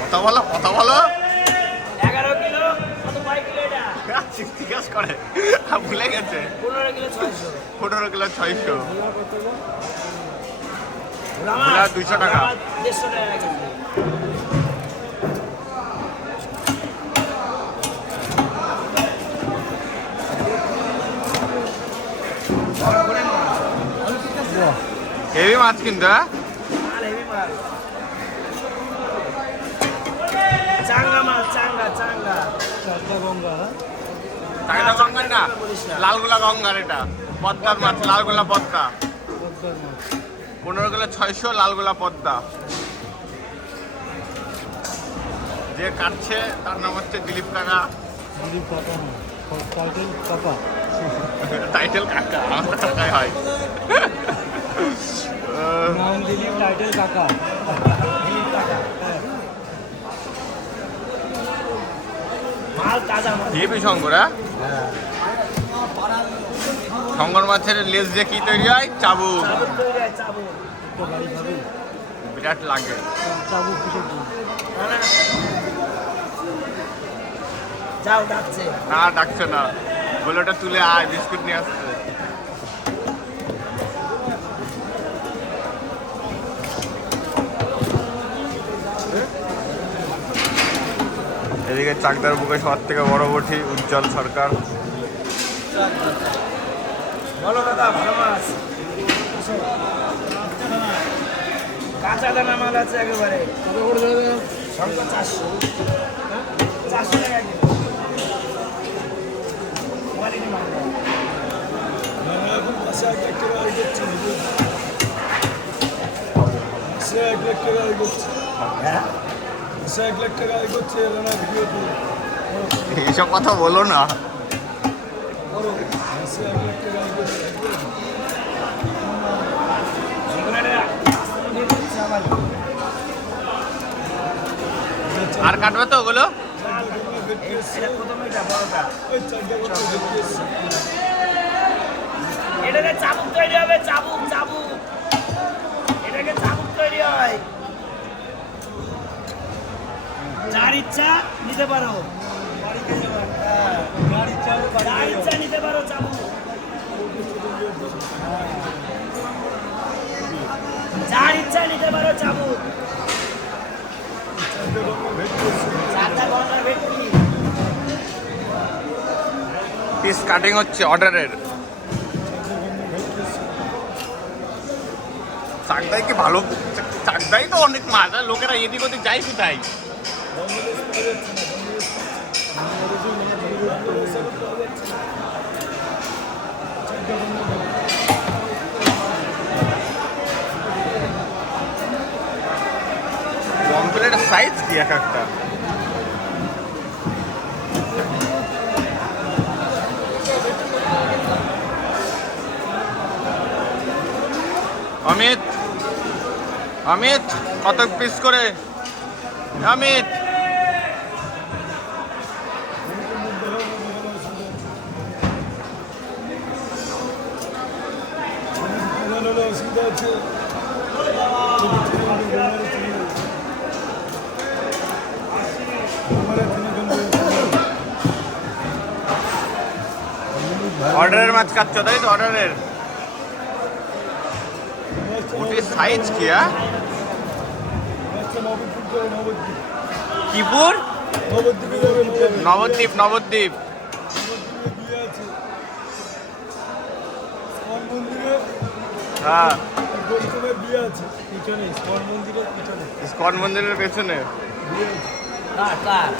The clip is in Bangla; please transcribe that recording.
কথা বলো, কথা বলো। 11 কিলো কত, 5 কিলো এটা জিজ্ঞেস করে, ভুলে গেছে। 15 কিলো 600। 15 কিলো 600। ভোলা 200 টাকা। 150 টাকা কেজি। হেভি মাছ কিন্তু, হ্যাঁ মাল হেভি মাল, চাঙ্গা মাল, চাঙ্গা চাঙ্গা গঙ্গা। টাকাটা গঙ্গার না, লালগোলা গঙ্গার। এটা পদ্মার মাছ, লালগোলা পদ্মা। 15 কিলো 600, লালগোলা পদ্মা। যে কাটছে তার নাম হচ্ছে দিলীপ কাকা। দিলীপ কাকা না, টাইটেল কাকা। টাইটেল কাকা, আমার কাকাই হয়। নাম দিলীপ, টাইটেল কাকা। দিলীপ টাকা। মাল তাজা মাল। হেভি শঙ্কর, হ্যাঁ শঙ্কর মাছের লেজ দিয়ে কি তৈরি হয়? চাবুক। চাবুক তৈরি হয়, চাবুক। তো গাড়ি খাবে, বিরাট লাগে। চাবুক কিসের জন্য? না, না। যাও ডাকছে। না ডাকছে না, বলে ওটা তুলে আয়, বিস্কুট নিয়ে আসছে। এদিকে চাকদার বুকে সবার থেকে বড় বটি উজ্জ্বল সরকার। বলো দাদা, ভালো মাছ। কাঁচা দানা মাল আছে একেবারে। কত করে দেবে? শঙ্কর 400। 400 টাকা কিলো। কোয়ালিটি মাল। হ্যাঁ, এইসব কথা বলো না। আর কাটবে তো ওগুলো? এটাকে চাবুক তৈরি হবে, চাবুক চাবুক। এটাকে চাবুক তৈরি হয়। যার ইচ্ছা নিতে পারো, যার ইচ্ছা নিতে পারো চাবুক। যার ইচ্ছা নিতে পারো চাবুক। চারটা গন্ডার ভেটকি। পিস কাটিং হচ্ছে অর্ডারের। চাকদাই কি ভালো, চাকদাই তো অনেক মাছ, আর লোকেরা এদিক ওদিক যায় কোথায়? পম্পলের সাইজ কি এক একটা? অমিত, অমিত কত পিস করে? অমিত অর্ডারের মাছ কাটছ তাই তো? অর্ডারের ওটির সাইজ কি? কিপুর, নবদ্বীপ, নবদ্বীপ। হ্যাঁ, ইস্কন মন্দিরের পেছনে। কার কার